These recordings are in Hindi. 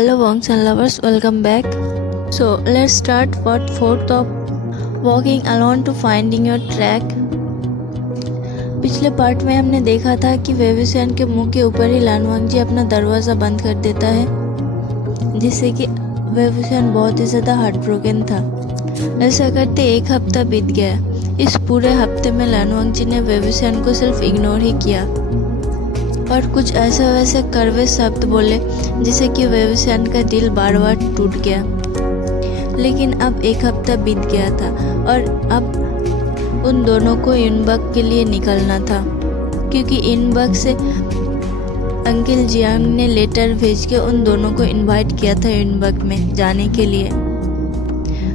Hello Wongs and lovers, welcome back. So let's start part 4th of Walking Alone to Finding Your Track. पिछले पार्ट में हमने देखा था कि वेवुसियन के मुंह के ऊपर ही लानवांग जी अपना दरवाज़ा बंद कर देता है, जिससे कि वेवुसियन बहुत ही ज़्यादा हार्ट ब्रोकन था। ऐसा करते एक हफ्ता बीत गया। इस पूरे हफ्ते में लानवांग जी ने वेवुसियन को सिर्फ इग्नोर ही किया और कुछ ऐसे वैसे कड़वे शब्द बोले जिससे कि वेवुसियन का दिल बार बार टूट गया। लेकिन अब एक हफ्ता बीत गया था और अब उन दोनों को यूनबक के लिए निकलना था, क्योंकि यूनबक से अंकल जियांग ने लेटर भेज के उन दोनों को इनवाइट किया था यूनबक में जाने के लिए।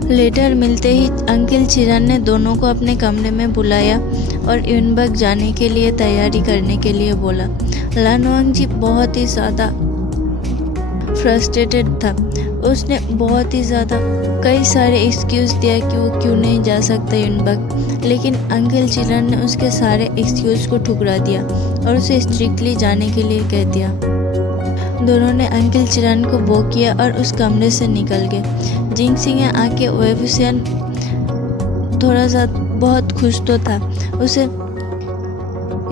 लेटर मिलते ही अंकल चिरन ने दोनों को अपने कमरे में बुलाया और यूनबक जाने के लिए तैयारी करने के लिए बोला। लानवांग जी बहुत ही ज़्यादा फ्रस्ट्रेटेड था। उसने बहुत ही ज़्यादा कई सारे एक्सक्यूज़ दिया कि वो क्यों नहीं जा सकता यूनबक, लेकिन अंकल चिरन ने उसके सारे एक्सक्यूज़ को ठुकरा दिया और उसे स्ट्रिक्टली जाने के लिए कह दिया। दोनों ने अंकल चिरन को वो किया और उस कमरे से निकल गए। जिंगसिंग आके वेवुसियन थोड़ा सा बहुत खुश तो था। उसे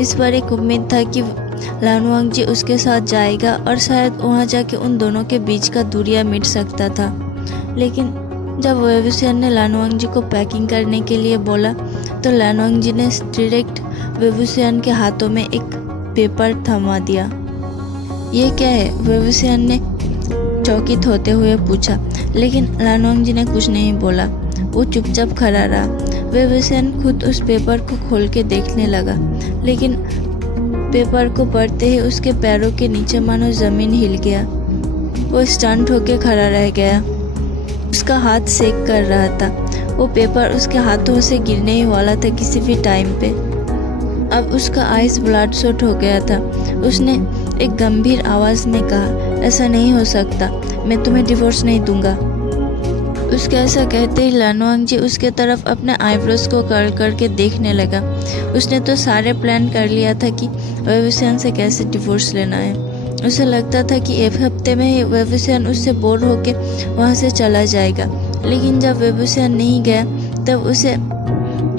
इस पर एक उम्मीद था कि लानवांग जी उसके साथ जाएगा और शायद वहाँ जाके उन दोनों के बीच का दूरियां मिट सकता था। लेकिन जब वेवुसियन ने लानवांग जी को पैकिंग करने के लिए बोला तो लानवांग जी ने डायरेक्ट वेवुसियन के हाथों में एक पेपर थमा दिया। ये क्या है? वेवुसियन ने चौकित होते हुए पूछा, लेकिन लानवांग जी ने कुछ नहीं बोला। वो चुपचाप खड़ा रहा। वेवुसियन खुद उस पेपर को खोल के देखने लगा, लेकिन पेपर को पढ़ते ही उसके पैरों के नीचे मानो ज़मीन हिल गया। वो स्टंट होके खड़ा रह गया। उसका हाथ सेक कर रहा था। वो पेपर उसके हाथों से गिरने ही वाला था किसी भी टाइम पे। अब उसका आइस ब्लड शॉट हो गया था। उसने एक गंभीर आवाज़ में कहा, ऐसा नहीं हो सकता, मैं तुम्हें डिवोर्स नहीं दूंगा। उसके ऐसा कहते ही लानवांग जी उसके तरफ अपने आईब्रोज को कर्ल करके देखने लगा। उसने तो सारे प्लान कर लिया था कि वेवुसियन से कैसे डिवोर्स लेना है। उसे लगता था कि एक हफ्ते में ही वेवुसियन उससे बोर होके वहाँ से चला जाएगा, लेकिन जब वेवुसियन नहीं गया तब उसे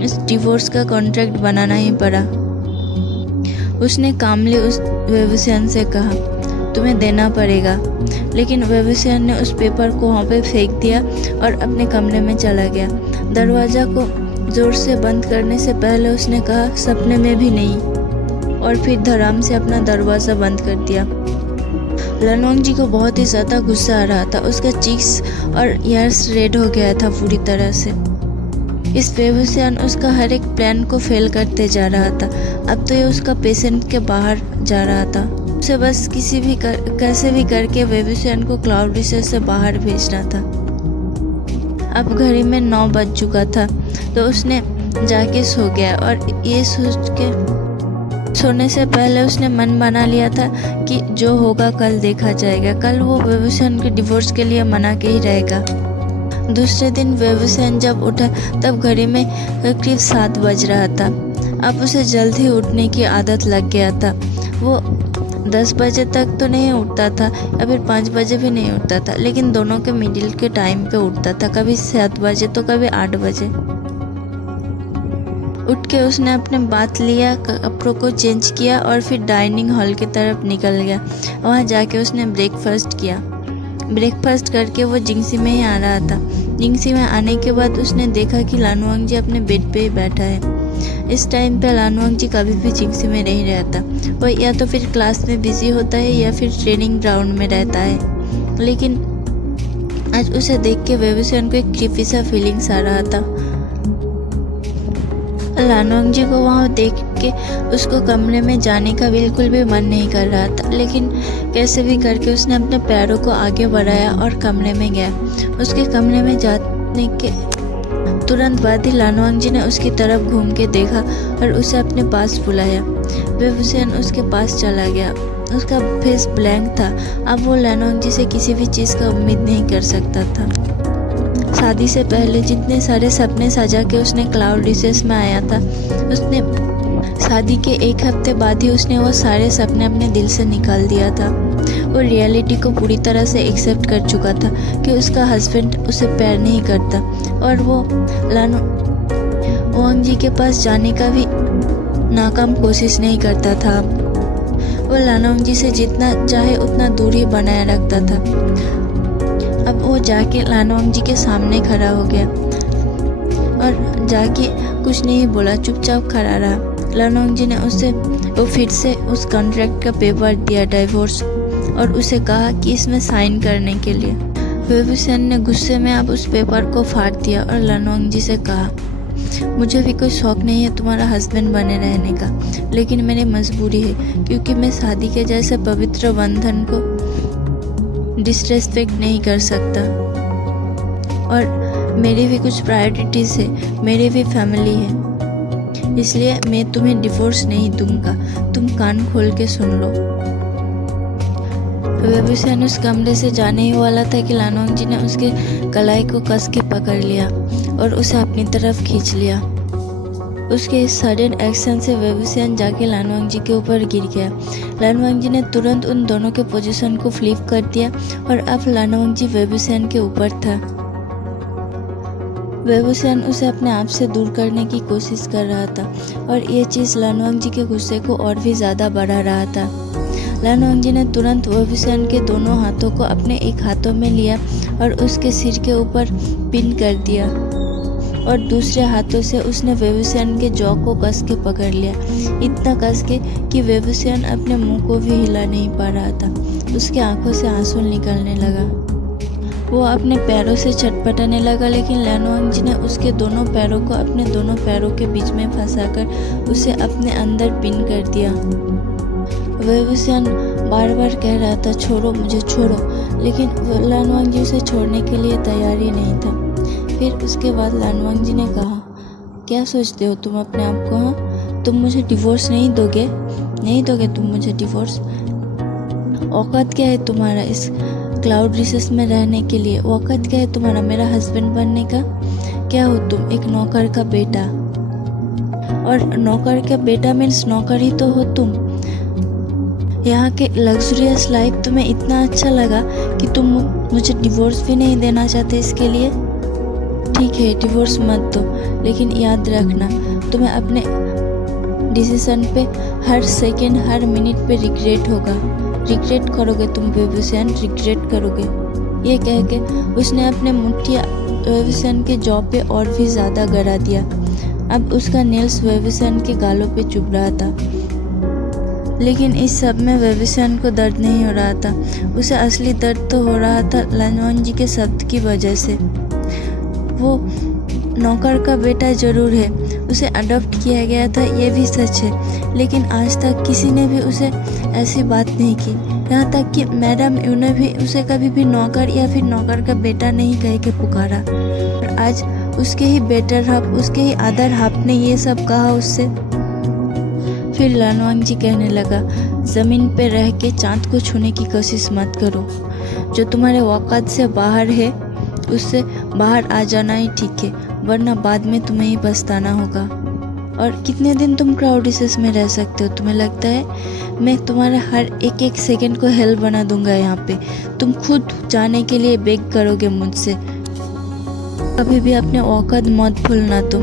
इस डिवोर्स का कॉन्ट्रैक्ट बनाना ही पड़ा। उसने कामली उस वेवुसियन से कहा, तुम्हें देना पड़ेगा, लेकिन वेवुसियन ने उस पेपर को वहाँ पे फेंक दिया और अपने कमरे में चला गया। दरवाज़ा को ज़ोर से बंद करने से पहले उसने कहा, सपने में भी नहीं, और फिर धड़ाम से अपना दरवाज़ा बंद कर दिया। लानवांग जी को बहुत ही ज़्यादा गुस्सा आ रहा था। उसका चीक्स और ईयर्स रेड हो गया था पूरी तरह से। इस वेवुसियन उसका हर एक प्लान को फेल करते जा रहा था। अब तो ये उसका पेशेंट के बाहर जा रहा था। उसे बस कैसे भी करके वेवुसियन को क्लाउड रिसर्च से बाहर भेजना था। अब घड़ी में 9 बज चुका था, तो उसने जाके सो गया और ये सोच के सोने से पहले उसने मन बना लिया था कि जो होगा कल देखा जाएगा। कल वो वेवुसियन के डिवोर्स के लिए मना के ही रहेगा। दूसरे दिन वेवुसियन जब उठा तब घड़ी में करीब 7 बज रहा था। अब उसे जल्द ही उठने की आदत लग गया था। वो 10 बजे तक तो नहीं उठता था या फिर 5 बजे भी नहीं उठता था, लेकिन दोनों के मिडिल के टाइम पे उठता था। कभी 7 बजे तो कभी 8 बजे। उठ के उसने अपने बात लिया, कपड़ों को चेंज किया और फिर डाइनिंग हॉल की तरफ निकल गया। वहाँ जाके उसने ब्रेकफास्ट किया। ब्रेकफास्ट करके वो जिंगसी में ही आ रहा था। जिंगसी में आने के बाद उसने देखा कि लानवांग जी अपने बेड पे ही बैठा है। इस टाइम पे लानवांग जी कभी भी जिंगसी में नहीं रहता। वो या तो फिर क्लास में बिजी होता है या फिर ट्रेनिंग ग्राउंड में रहता है। लेकिन आज उसे देख के वेवुसियन को एक क्रीपी सा फीलिंग्स आ रहा था। लानवांग जी को वहाँ देख के उसको कमरे में जाने का बिल्कुल भी मन नहीं कर रहा था, लेकिन कैसे भी करके उसने अपने पैरों को आगे बढ़ाया और कमरे में गया। उसके कमरे में जाने के तुरंत बाद ही लानवांग जी ने उसकी तरफ घूम के देखा और उसे अपने पास बुलाया। वेवुसियन उसके पास चला गया। उसका फेस ब्लैंक था। अब वो लानवांग जी से किसी भी चीज़ का उम्मीद नहीं कर सकता था। शादी से पहले जितने सारे सपने सजा के उसने क्लाउड रिसर्च में आया था, उसने शादी के एक हफ्ते बाद ही उसने वो सारे सपने अपने दिल से निकाल दिया था। वो रियलिटी को पूरी तरह से एक्सेप्ट कर चुका था कि उसका हस्बैंड उसे प्यार नहीं करता और वो लानो ओंग जी के पास जाने का भी नाकाम कोशिश नहीं करता था। वो लानोंग जी से जितना चाहे उतना दूरी बनाए रखता था। अब वो जाके लानोंग जी के सामने खड़ा हो गया और जाके कुछ नहीं बोला, चुपचाप खड़ा रहा। लानोंग जी ने वो फिर से उस कॉन्ट्रैक्ट का पेपर दिया, डाइवोर्स, और उसे कहा कि इसमें साइन करने के लिए। वेबुसेन ने गुस्से में अब उस पेपर को फाड़ दिया और लानोंग जी से कहा, मुझे भी कोई शौक नहीं है तुम्हारा हस्बैंड बने रहने का, लेकिन मेरी मजबूरी है क्योंकि मैं शादी के जैसे पवित्र बंधन को डिसरेस्पेक्ट नहीं कर सकता और मेरी भी कुछ प्रायोरिटीज़ है, मेरी भी फैमिली है, इसलिए मैं तुम्हें डिवोर्स नहीं दूंगा। तुम कान खोल के सुन लो। वेबुसेन उस कमरे से जाने ही वाला था कि लानोंग जी ने उसके कलाई को कस के पकड़ लिया और उसे अपनी तरफ खींच लिया। उसके इस सडन एक्शन से वेबुसेन जाके लानोंग जी के ऊपर गिर गया। लानोंग जी ने तुरंत उन दोनों के पोजीशन को फ्लिप कर दिया और अब लानोंग जी वेबुसेन के ऊपर था। वेबुसेन उसे अपने आप से दूर करने की कोशिश कर रहा था और ये चीज़ लानोंग जी के गुस्से को और भी ज़्यादा बढ़ा रहा था। लानोंग जी ने तुरंत वेबुसेन के दोनों हाथों को अपने एक हाथों में लिया और उसके सिर के ऊपर पिन कर दिया और दूसरे हाथों से उसने वेबुसेन के जॉ को कस के पकड़ लिया, इतना कस के कि वेबुसेन अपने मुंह को भी हिला नहीं पा रहा था। उसके आंखों से आंसू निकलने लगा। वो अपने पैरों से छटपटाने लगा, लेकिन लानोंग जी ने उसके दोनों पैरों को अपने दोनों पैरों के बीच में फंसाकर उसे अपने अंदर पिन कर दिया। वेबुसेन बार बार कह रहा था, छोड़ो मुझे, छोड़ो, लेकिन लानोंग जी उसे छोड़ने के लिए तैयार ही नहीं था। फिर उसके बाद लानोंग जी ने कहा, क्या सोचते हो तुम अपने आप को? हाँ, तुम मुझे डिवोर्स नहीं दोगे? नहीं दोगे तुम मुझे डिवोर्स? औकात क्या है तुम्हारा इस क्लाउड रिसेस में रहने के लिए? औकात क्या है तुम्हारा मेरा हस्बैंड बनने का? क्या हो तुम? एक नौकर का बेटा। और नौकर का बेटा मीन्स नौकर ही तो हो तुम। यहाँ के लग्जरियस लाइफ तुम्हें इतना अच्छा लगा कि तुम मुझे डिवोर्स भी नहीं देना चाहते इसके लिए? ठीक है, डिवोर्स मत दो, लेकिन याद रखना तुम्हें अपने डिसीजन पे हर सेकंड हर मिनट पे रिग्रेट होगा। रिग्रेट करोगे तुम वेबुसेन, रिग्रेट करोगे। ये कह के उसने अपने मुट्ठी वेबुसेन के जॉ पे और भी ज़्यादा गड़ा दिया। अब उसका नेल्स वेबुसेन के गालों पे चुभ रहा था, लेकिन इस सब में वेबुसेन को दर्द नहीं हो रहा था। उसे असली दर्द तो हो रहा था लानोंग जी के शब्द की वजह से। वो नौकर का बेटा जरूर है, उसे अडॉप्ट किया गया था, ये भी सच है, लेकिन आज तक किसी ने भी उसे ऐसी बात नहीं की। यहाँ तक कि मैडम यू ने भी उसे कभी भी नौकर या फिर नौकर का बेटा नहीं कह के पुकारा। और आज उसके ही बेटर हाफ, उसके ही अदर हाफ ने ये सब कहा उससे। फिर लानोंग जी कहने लगा, ज़मीन पे रह के चाँद को छूने की कोशिश मत करो। जो तुम्हारे औकात से बाहर है उससे बाहर आ जाना ही ठीक है, वरना बाद में तुम्हें ही पछताना होगा। और कितने दिन तुम क्राउड रिसेस में रह सकते हो? तुम्हें लगता है मैं तुम्हारे हर एक एक सेकंड को हेल बना दूंगा यहाँ पे? तुम खुद जाने के लिए बेग करोगे मुझसे। कभी भी अपने औकात मत भूलना तुम।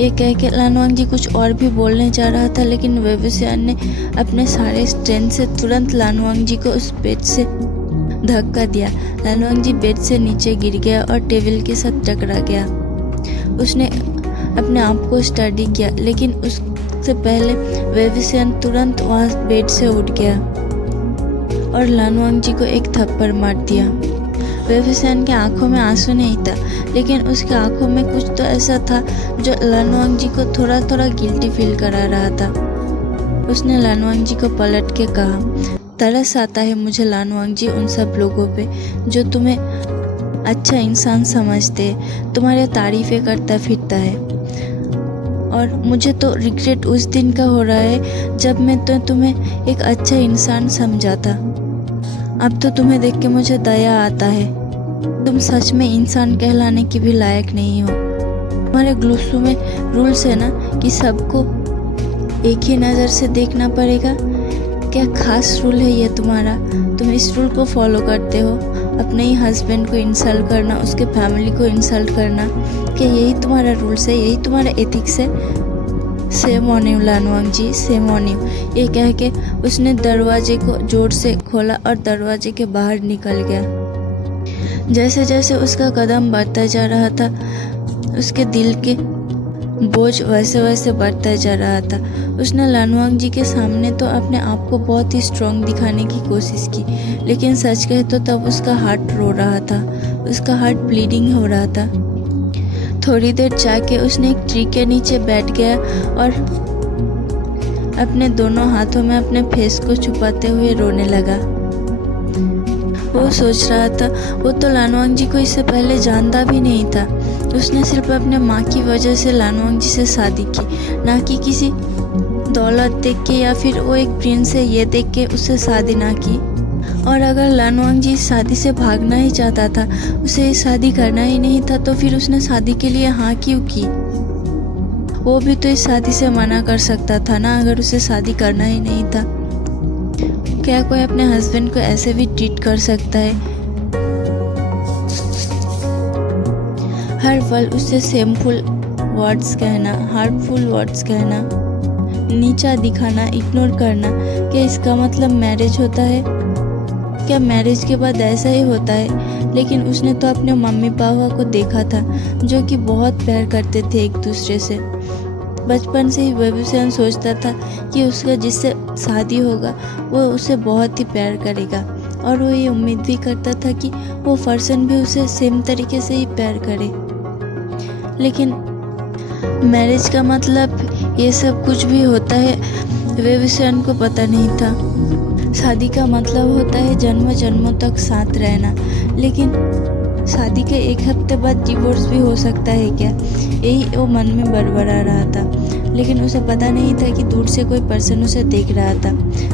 ये कह के लानोंग जी कुछ और भी बोलने जा रहा था, लेकिन वेबुसेन ने अपने सारे स्ट्रेंथ से तुरंत लानोंग जी को उस बेड से धक्का दिया। लानोंग जी बेड से नीचे गिर गया और टेबल के साथ टकरा गया। उसने अपने आप को स्टडी किया, लेकिन उससे पहले वेबुसेन तुरंत वहाँ बेड से उठ गया और लानोंग जी को एक थप्पड़ मार दिया। वेबुसेन के आंखों में आंसू नहीं था, लेकिन उसके आंखों में कुछ तो ऐसा था जो लानोंग जी को थोड़ा थोड़ा गिल्टी फील करा रहा था। उसने लानोंग जी को पलट के कहा, तरस आता है मुझे लानोंग जी उन सब लोगों पे जो तुम्हें अच्छा इंसान समझते, तुम्हारे तारीफ़ें करता फिरता है। और मुझे तो रिग्रेट उस दिन का हो रहा है जब मैं तो तुम्हें एक अच्छा इंसान समझा था। अब तो तुम्हें देख के मुझे दया आता है। तुम सच में इंसान कहलाने की भी लायक नहीं हो। तुम्हारे ग्लूसू में रूल्स है ना कि सबको एक ही नज़र से देखना पड़ेगा। क्या खास रूल है ये तुम्हारा? तुम इस रूल को फॉलो करते हो? अपने ही हस्बैंड को इंसल्ट करना, उसके फैमिली को इंसल्ट करना, क्या यही तुम्हारा रूल्स है, यही तुम्हारा एथिक्स है? Shame on you Lanwang ji, shame on you. ये कह के उसने दरवाजे को जोर से खोला और दरवाजे के बाहर निकल गया। जैसे जैसे उसका कदम बढ़ता जा रहा था, उसके दिल के बोझ वैसे वैसे बढ़ता जा रहा था। उसने लानवांग जी के सामने तो अपने आप को बहुत ही स्ट्रॉन्ग दिखाने की कोशिश की, लेकिन सच कहे तो तब उसका हार्ट रो रहा था, उसका हार्ट ब्लीडिंग हो रहा था। थोड़ी देर जाके उसने एक ट्री के नीचे बैठ गया और अपने दोनों हाथों में अपने फेस को छुपाते हुए रोने लगा। वो सोच रहा था, वो तो लानवांग जी को इससे पहले जानता भी नहीं था। उसने सिर्फ अपने माँ की वजह से लानवांग जी से शादी की, ना कि किसी दौलत देख के या फिर वो एक प्रिंस है ये देख के उससे शादी ना की। और अगर लानवांग जी इस शादी से भागना ही चाहता था, उसे शादी करना ही नहीं था, तो फिर उसने शादी के लिए हाँ क्यों की? वो भी तो इस शादी से मना कर सकता था ना, अगर उसे शादी करना ही नहीं था। क्या कोई अपने हस्बैंड को ऐसे भी ट्रीट कर सकता है? हर पल उससे शेमफुल वर्ड्स कहना, हार्टफुल वर्ड्स कहना, नीचा दिखाना, इग्नोर करना, क्या इसका मतलब मैरिज होता है? क्या मैरिज के बाद ऐसा ही होता है? लेकिन उसने तो अपने मम्मी पापा को देखा था, जो कि बहुत प्यार करते थे एक दूसरे से। बचपन से ही वेबुसेन सोचता था कि उसका जिससे शादी होगा वो उसे बहुत ही प्यार करेगा, और वो ये उम्मीद भी करता था कि वो पर्सन भी उसे सेम तरीके से ही प्यार करे। लेकिन मैरिज का मतलब ये सब कुछ भी होता है, वेबुसेन को पता नहीं था। शादी का मतलब होता है जन्म जन्मों तक साथ रहना, लेकिन शादी के एक हफ्ते बाद डिवोर्स भी हो सकता है क्या? यही वो मन में बड़बड़ा रहा था। लेकिन उसे पता नहीं था कि दूर से कोई पर्सन उसे देख रहा था।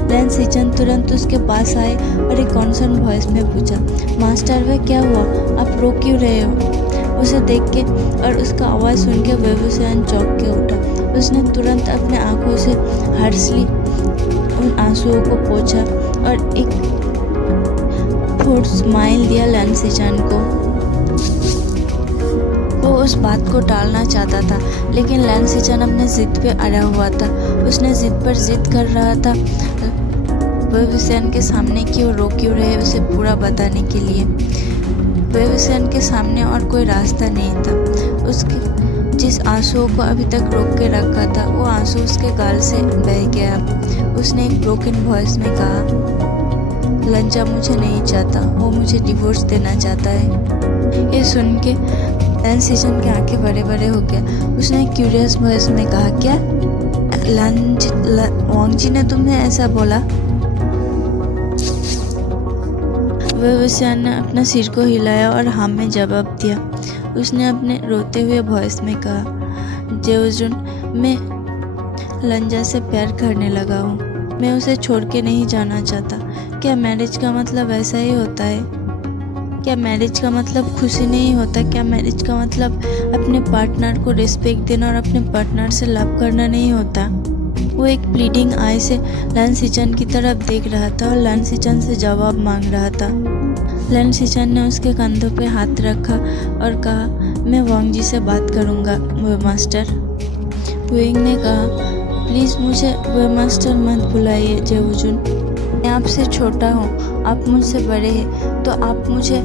लैन सिचन तुरंत उसके पास आए और एक कॉन्सर्न वॉइस में पूछा, मास्टर वह क्या हुआ, आप रो क्यों रहे हो? उसे देख के और उसका आवाज़ सुन के वेबुसेन चौंक के उठा। उसने तुरंत अपने आंखों से हार्शली उन आंसुओं को पोंछा और एक फोर्स स्माइल दिया लैन सिचन को। वो उस बात को टालना चाहता था, लेकिन लैन सिचन अपने जिद पे अड़ा हुआ था। उसने जिद पर जिद कर रहा था वेबुसेन के सामने कि वो रो क्यों रहे उसे पूरा बताने के लिए। वेबुसेन के सामने और कोई रास्ता नहीं था। उसके जिस आंसुओं को अभी तक रोक के रखा था, वो आंसू उसके गाल से बह गया। उसने एक ब्रोकन वॉइस में कहा, लंजा मुझे नहीं चाहता, वो मुझे डिवोर्स देना चाहता है। ये सुन के लैन सिचन की आंखें बड़े बड़े हो गया। उसने क्यूरियस वॉइस में कहा, क्या वांग जी ने तुम्हें ऐसा बोला? वेबुसेन ने अपना सिर को हिलाया और हाँ में जवाब दिया। उसने अपने रोते हुए वॉइस में कहा, जेओजुन, मैं लंजा से प्यार करने लगा हूँ। मैं उसे छोड़ के नहीं जाना चाहता। क्या मैरिज का मतलब ऐसा ही होता है? क्या मैरिज का मतलब खुशी नहीं होता? क्या मैरिज का मतलब अपने पार्टनर को रिस्पेक्ट देना और अपने पार्टनर से लव करना नहीं होता? वो एक प्लीडिंग आई से लैन सिचन की तरफ देख रहा था और लैन सिचन से जवाब मांग रहा था। लैन सिचन ने उसके कंधों पे हाथ रखा और कहा, मैं वांग जी से बात करूँगा मास्टर। वेइंग ने कहा, प्लीज़ मुझे वे मास्टर मत बुलाइए जेओजुन। मैं आपसे छोटा हूँ, आप मुझसे बड़े हैं, तो आप मुझे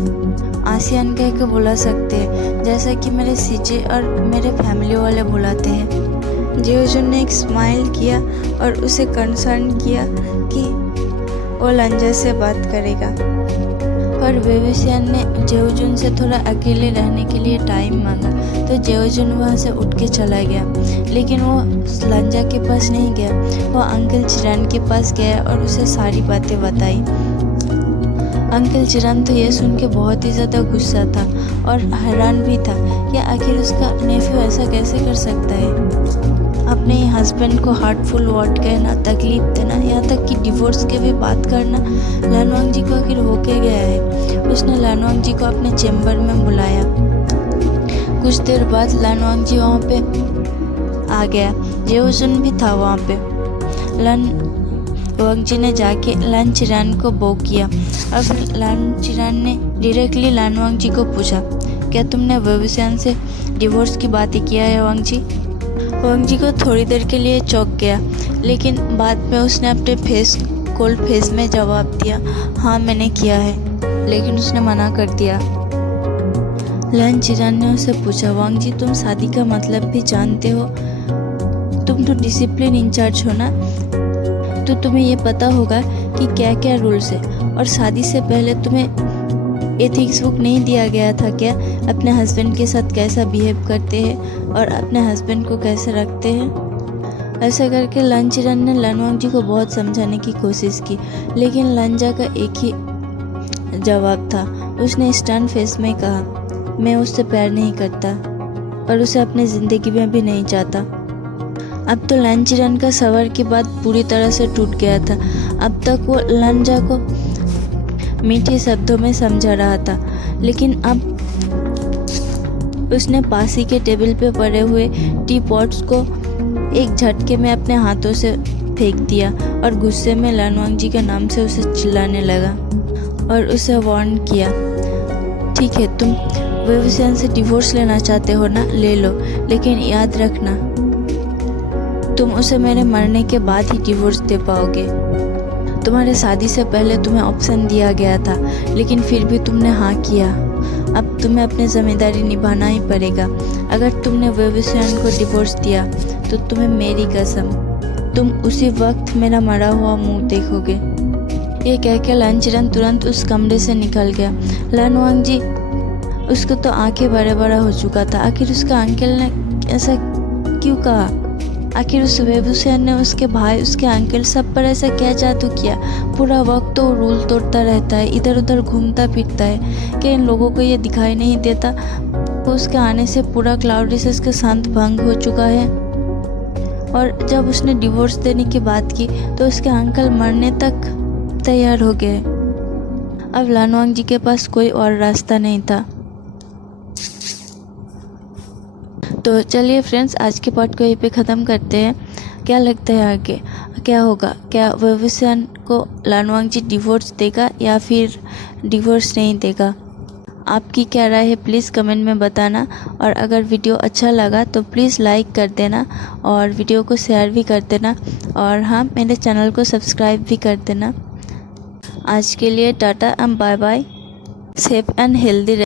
आसियान कह के बुला सकते हैं, जैसा कि मेरे सीजे और मेरे फैमिली वाले बुलाते हैं। जेओजुन ने एक स्माइल किया और उसे कंसर्न किया कि वो लंजा से बात करेगा। पर वेबुसेन ने जेओजुन से थोड़ा अकेले रहने के लिए टाइम मांगा, तो जेओजुन वहाँ से उठ के चला गया। लेकिन वो लंजा के पास नहीं गया, वो अंकल चिरान के पास गया और उसे सारी बातें बताई। अंकल चिरान तो ये सुन के बहुत ही ज़्यादा गुस्सा था और हैरान भी था कि आखिर उसका नेफ्यू ऐसा कैसे कर सकता है। अपने ही हस्बैंड को हार्टफुल वर्ड कहना, तकलीफ देना, यहाँ तक कि डिवोर्स के भी बात करना लानवांग जी को आखिर होके गया है। उसने लानवांग जी को अपने चैम्बर में बुलाया। कुछ देर बाद लानवांग जी वहाँ पे आ गया। जेओजुन भी था वहाँ पे। वांगजी ने जाके लान चिरान को बो किया और फिर लान चिरान ने डायरेक्टली लान वांगजी को पूछा, क्या तुमने वेवुसियान से डिवोर्स की बातें किया है वांगजी? वांगजी को थोड़ी देर के लिए चौंक गया, लेकिन बाद में उसने अपने कोल्ड फेस में जवाब दिया, हाँ मैंने किया है, लेकिन उसने मना कर दिया। लान चिरान ने उससे पूछा, वांगजी तुम शादी का मतलब भी जानते हो? तुम तो डिसिप्लिन इंचार्ज हो ना, तो तुम्हें ये पता होगा कि क्या क्या रूल्स है। और शादी से पहले तुम्हें एथिक्स बुक नहीं दिया गया था क्या? अपने हस्बैंड के साथ कैसा बिहेव करते हैं और अपने हस्बैंड को कैसे रखते हैं। ऐसा करके लान चिरान ने लान वांगजी को बहुत समझाने की कोशिश की, लेकिन लांजा का एक ही जवाब था। उसने स्टर्न फेस में कहा, मैं उससे प्यार नहीं करता और उसे अपनी ज़िंदगी में भी नहीं चाहता। अब तो लान चिरान का सवार की बात पूरी तरह से टूट गया था। अब तक वो लांजा को मीठे शब्दों में समझा रहा था, लेकिन अब उसने पास ही के टेबल पे पड़े हुए टी पॉट्स को एक झटके में अपने हाथों से फेंक दिया और गुस्से में लान वांगजी के नाम से उसे चिल्लाने लगा और उसे वार्न किया, ठीक है तुम वेवुसियान से डिवोर्स लेना चाहते हो ना, ले लो, लेकिन याद रखना तुम उसे मेरे मरने के बाद ही डिवोर्स दे पाओगे। तुम्हारे शादी से पहले तुम्हें ऑप्शन दिया गया था, लेकिन फिर भी तुमने हाँ किया। अब तुम्हें अपनी जिम्मेदारी निभाना ही पड़ेगा। अगर तुमने वेवुसियान को डिवोर्स दिया तो तुम्हें मेरी कसम, तुम उसी वक्त मेरा मरा हुआ मुंह देखोगे। ये कह के लान चिरान तुरंत उस कमरे से निकल गया। लान वांगजी उसको तो आंखें बड़ा बड़ा हो चुका था। आखिर उसका अंकल ने ऐसा क्यों कहा? आखिर उस वेवुसियान ने उसके भाई, उसके अंकल सब पर ऐसा क्या जादू किया? पूरा वक्त तो रूल तोड़ता रहता है, इधर उधर घूमता फिरता है। क्या इन लोगों को ये दिखाई नहीं देता? उसके आने से पूरा क्लाउड रिसर्च का शांत भंग हो चुका है। और जब उसने डिवोर्स देने की बात की तो उसके अंकल मरने तक तैयार हो गए। अब लान वांगजी के पास कोई और रास्ता नहीं था। तो चलिए फ्रेंड्स, आज के पार्ट को यहीं पे ख़त्म करते हैं। क्या लगता है आगे क्या होगा? क्या वेवुसियान को लान वांगजी डिवोर्स देगा या फिर डिवोर्स नहीं देगा? आपकी क्या राय है प्लीज़ कमेंट में बताना। और अगर वीडियो अच्छा लगा तो प्लीज़ लाइक कर देना और वीडियो को शेयर भी कर देना, और हाँ, मेरे चैनल को सब्सक्राइब भी कर देना। आज के लिए tata and bye bye. Safe and healthy